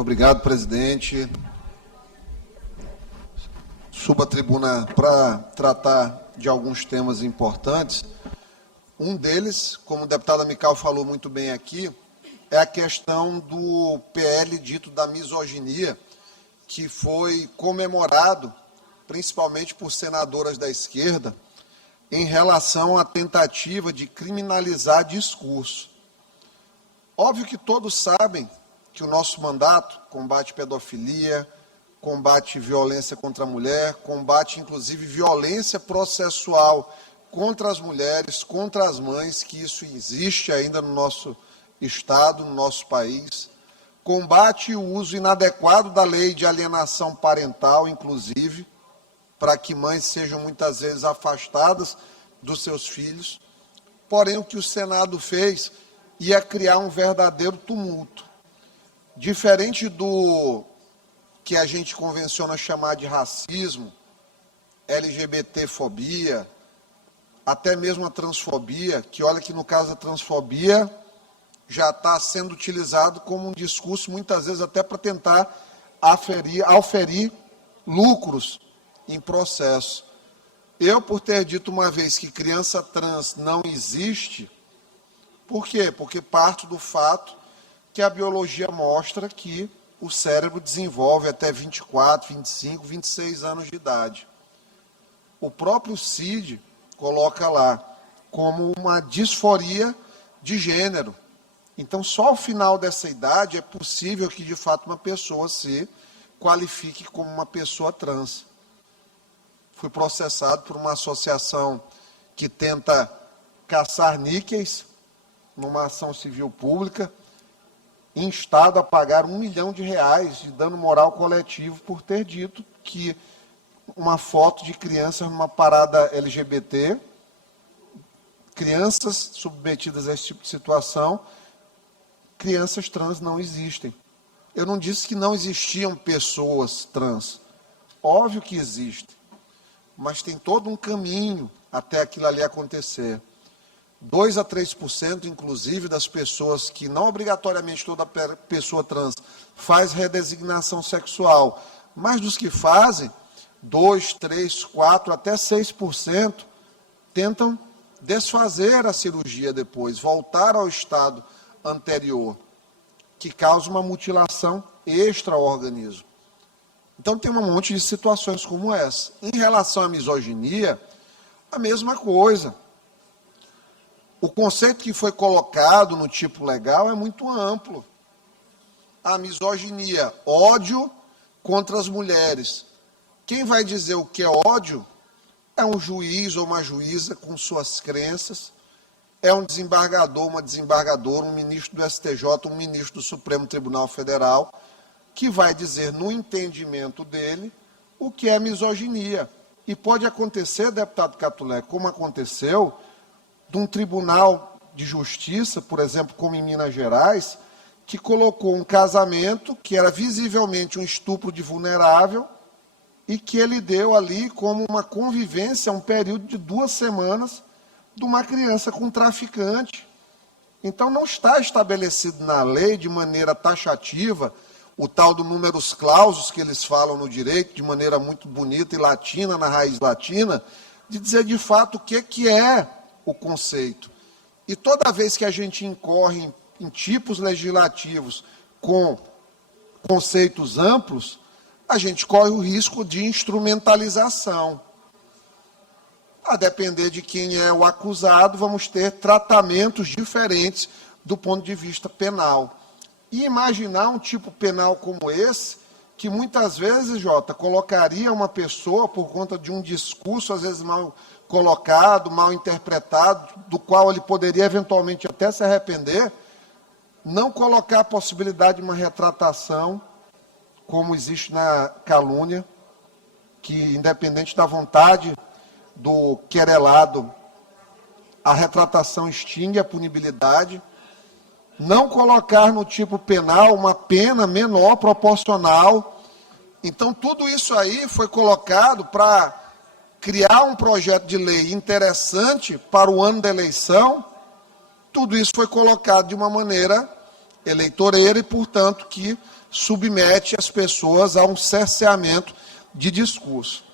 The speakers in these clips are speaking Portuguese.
Obrigado, presidente. Subo à tribuna para tratar de alguns temas importantes. Um deles, como o deputado Amical falou muito bem aqui, é a questão do PL dito da misoginia, que foi comemorado, principalmente por senadoras da esquerda, em relação à tentativa de criminalizar discurso. Óbvio que todos sabem que o nosso mandato combate pedofilia, combate violência contra a mulher, combate, inclusive, violência processual contra as mulheres, contra as mães, que isso existe ainda no nosso Estado, no nosso país. Combate o uso inadequado da lei de alienação parental, inclusive, para que mães sejam muitas vezes afastadas dos seus filhos. Porém, o que o Senado fez ia criar um verdadeiro tumulto. Diferente do que a gente convenciona chamar de racismo, LGBTfobia, até mesmo a transfobia, que olha que no caso da transfobia já está sendo utilizado como um discurso, muitas vezes até para tentar auferir lucros em processo. Eu, por ter dito uma vez que criança trans não existe, por quê? Porque parto do fato que a biologia mostra que o cérebro desenvolve até 24, 25, 26 anos de idade. O próprio CID coloca lá como uma disforia de gênero. Então, só ao final dessa idade é possível que, de fato, uma pessoa se qualifique como uma pessoa trans. Fui processado por uma associação que tenta caçar níqueis numa ação civil pública, instado a pagar R$1 milhão de dano moral coletivo por ter dito que uma foto de crianças numa parada LGBT, crianças submetidas a esse tipo de situação, crianças trans não existem. Eu não disse que não existiam pessoas trans. Óbvio que existem, mas tem todo um caminho até aquilo ali acontecer. 2 a 3%, inclusive, das pessoas que, não obrigatoriamente toda pessoa trans, faz redesignação sexual, mas dos que fazem, 2, 3, 4, até 6%, tentam desfazer a cirurgia depois, voltar ao estado anterior, que causa uma mutilação extra ao organismo. Então, tem um monte de situações como essa. Em relação à misoginia, a mesma coisa. O conceito que foi colocado no tipo legal é muito amplo. A misoginia, ódio contra as mulheres. Quem vai dizer o que é ódio é um juiz ou uma juíza com suas crenças, é um desembargador, uma desembargadora, um ministro do STJ, um ministro do Supremo Tribunal Federal, que vai dizer, no entendimento dele, o que é misoginia. E pode acontecer, deputado Catulé, como aconteceu, de um tribunal de justiça, por exemplo, como em Minas Gerais, que colocou um casamento que era visivelmente um estupro de vulnerável e que ele deu ali como uma convivência, um período de 2 semanas, de uma criança com um traficante. Então, não está estabelecido na lei, de maneira taxativa, o tal do numerus clausus que eles falam no direito, de maneira muito bonita e latina, na raiz latina, de dizer de fato o que é o conceito. E toda vez que a gente incorre em tipos legislativos com conceitos amplos, a gente corre o risco de instrumentalização. A depender de quem é o acusado, vamos ter tratamentos diferentes do ponto de vista penal. E imaginar um tipo penal como esse, que muitas vezes, Jota, colocaria uma pessoa, por conta de um discurso, às vezes mal colocado, mal interpretado, do qual ele poderia eventualmente até se arrepender, não colocar a possibilidade de uma retratação, como existe na calúnia, que, independente da vontade do querelado, a retratação extingue a punibilidade, não colocar no tipo penal uma pena menor proporcional. Então, tudo isso aí foi colocado para criar um projeto de lei interessante para o ano da eleição. Tudo isso foi colocado de uma maneira eleitoreira e, portanto, que submete as pessoas a um cerceamento de discurso.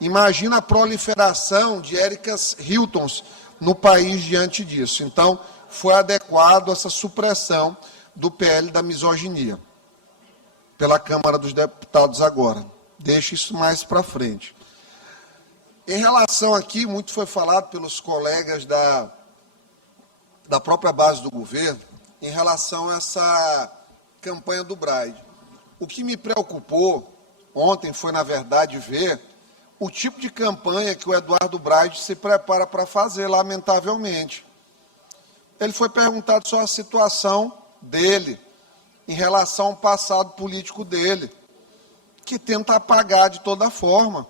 Imagina a proliferação de Éricas Hiltons no país diante disso. Então, foi adequado essa supressão do PL da misoginia pela Câmara dos Deputados agora. Deixa isso mais para frente. Em relação aqui, muito foi falado pelos colegas da própria base do governo, em relação a essa campanha do Braide. O que me preocupou ontem foi, na verdade, ver o tipo de campanha que o Eduardo Braide se prepara para fazer, lamentavelmente. Ele foi perguntado sobre a situação dele, em relação ao passado político dele, que tenta apagar de toda forma.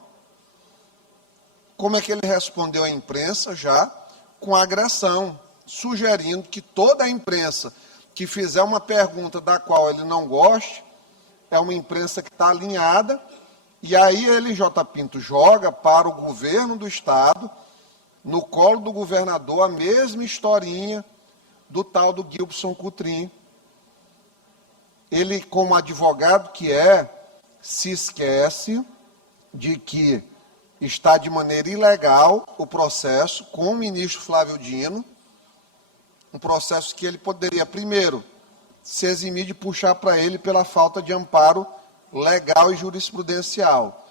Como é que ele respondeu à imprensa? Já com agressão, sugerindo que toda a imprensa que fizer uma pergunta da qual ele não goste, é uma imprensa que está alinhada, e aí ele, J. Pinto, joga para o governo do Estado, no colo do governador, a mesma historinha do tal do Gilson Coutrin. Ele, como advogado que se esquece de que está de maneira ilegal o processo com o ministro Flávio Dino, um processo que ele poderia, primeiro, se eximir de puxar para ele pela falta de amparo legal e jurisprudencial.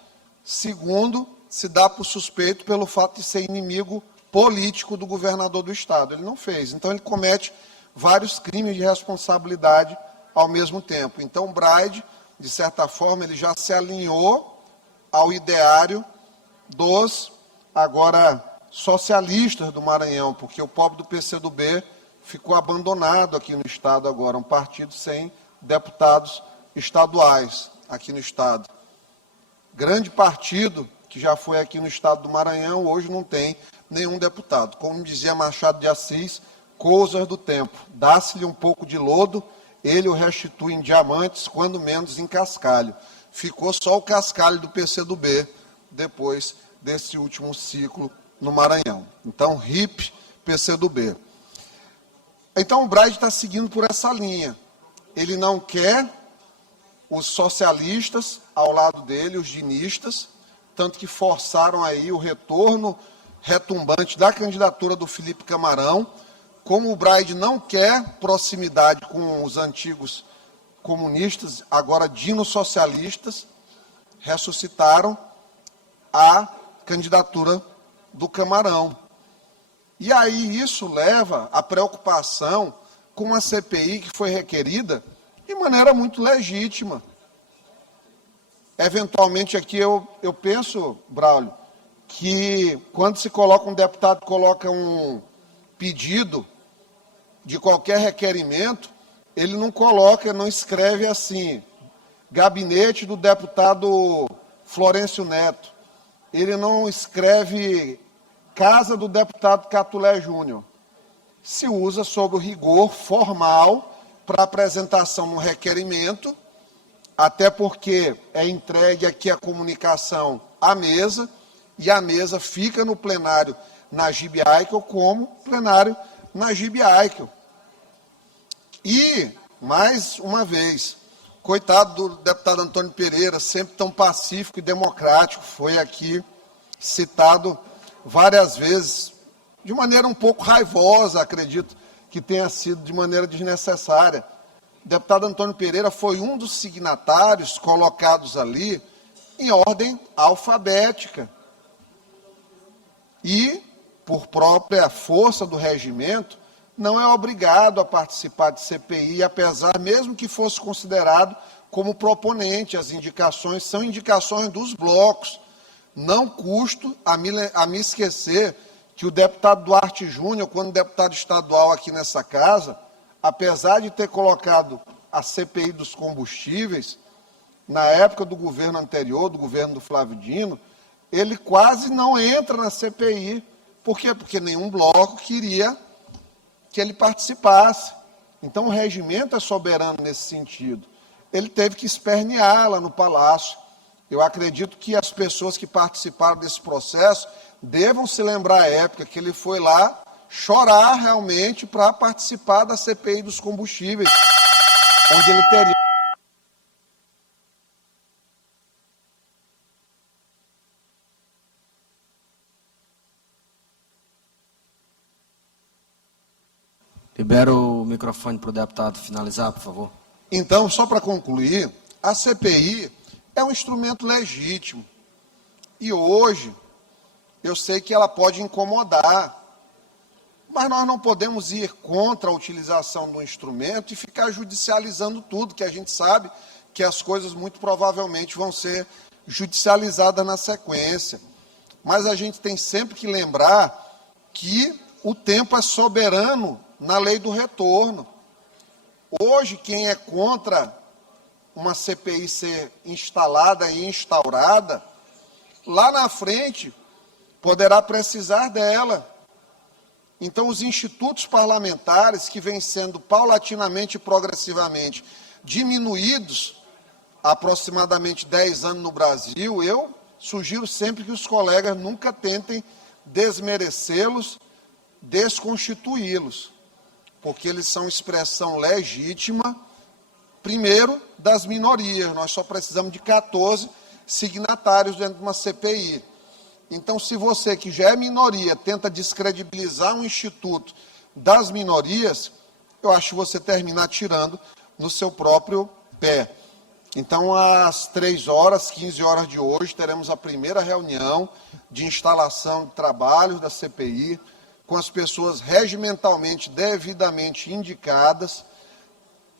Segundo, se dá por suspeito pelo fato de ser inimigo político do governador do Estado. Ele não fez. Então, ele comete vários crimes de responsabilidade ao mesmo tempo. Então, o Braide, de certa forma, ele já se alinhou ao ideário dos, agora, socialistas do Maranhão, porque o pobre do PCdoB ficou abandonado aqui no Estado agora, um partido sem deputados estaduais aqui no Estado. Grande partido que já foi aqui no Estado do Maranhão, hoje não tem nenhum deputado. Como dizia Machado de Assis, coisas do tempo. Dá-se-lhe um pouco de lodo, ele o restitui em diamantes, quando menos em cascalho. Ficou só o cascalho do PCdoB depois desse último ciclo no Maranhão. Então, RIP PCdoB. Então, o Braide está seguindo por essa linha. Ele não quer os socialistas ao lado dele, os dinistas, tanto que forçaram aí o retorno retumbante da candidatura do Felipe Camarão. Como o Braide não quer proximidade com os antigos comunistas, agora dino-socialistas, ressuscitaram a candidatura do Camarão. E aí isso leva à preocupação com uma CPI que foi requerida de maneira muito legítima. Eventualmente aqui eu penso, Braulio, que quando se coloca um deputado, coloca um pedido de qualquer requerimento, ele não coloca, não escreve assim, gabinete do deputado Florencio Neto. Ele não escreve casa do deputado Catulé Júnior. Se usa sob o rigor formal para apresentação no requerimento, até porque é entregue aqui a comunicação à mesa, e a mesa fica no plenário Najib Aikel como plenário Najib Aikel. E, mais uma vez, coitado do deputado Antônio Pereira, sempre tão pacífico e democrático, foi aqui citado várias vezes, de maneira um pouco raivosa, acredito que tenha sido de maneira desnecessária. O deputado Antônio Pereira foi um dos signatários colocados ali em ordem alfabética. E, por própria força do regimento, não é obrigado a participar de CPI, apesar mesmo que fosse considerado como proponente. As indicações são indicações dos blocos. Não custo a me esquecer que o deputado Duarte Júnior, quando deputado estadual aqui nessa casa, apesar de ter colocado a CPI dos combustíveis, na época do governo anterior, do governo do Flávio Dino, ele quase não entra na CPI. Por quê? Porque nenhum bloco queria que ele participasse. Então, o regimento é soberano nesse sentido. Ele teve que espernear lá no Palácio. Eu acredito que as pessoas que participaram desse processo devam se lembrar a época que ele foi lá chorar realmente para participar da CPI dos combustíveis, onde ele teria Libero o microfone para o deputado finalizar, por favor. Então, só para concluir, a CPI é um instrumento legítimo. E hoje, eu sei que ela pode incomodar, mas nós não podemos ir contra a utilização do instrumento e ficar judicializando tudo, que a gente sabe que as coisas muito provavelmente vão ser judicializadas na sequência. Mas a gente tem sempre que lembrar que o tempo é soberano na lei do retorno. Hoje, quem é contra uma CPI ser instalada e instaurada, lá na frente poderá precisar dela. Então, os institutos parlamentares que vêm sendo paulatinamente e progressivamente diminuídos, há aproximadamente 10 anos no Brasil, eu sugiro sempre que os colegas nunca tentem desmerecê-los, desconstituí-los, porque eles são expressão legítima, primeiro, das minorias. Nós só precisamos de 14 signatários dentro de uma CPI. Então, se você, que já é minoria, tenta descredibilizar um instituto das minorias, eu acho que você termina atirando no seu próprio pé. Então, às 15 horas de hoje, teremos a primeira reunião de instalação de trabalhos da CPI, com as pessoas regimentalmente, devidamente indicadas.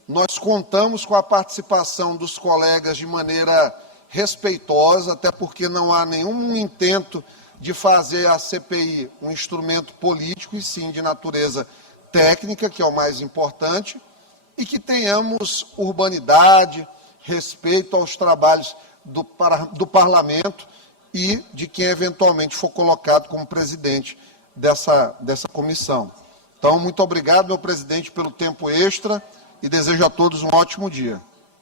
Nós contamos com a participação dos colegas de maneira respeitosa, até porque não há nenhum intento de fazer a CPI um instrumento político, e sim de natureza técnica, que é o mais importante, e que tenhamos urbanidade, respeito aos trabalhos do parlamento e de quem eventualmente for colocado como presidente dessa comissão. Então, muito obrigado, meu presidente, pelo tempo extra e desejo a todos um ótimo dia.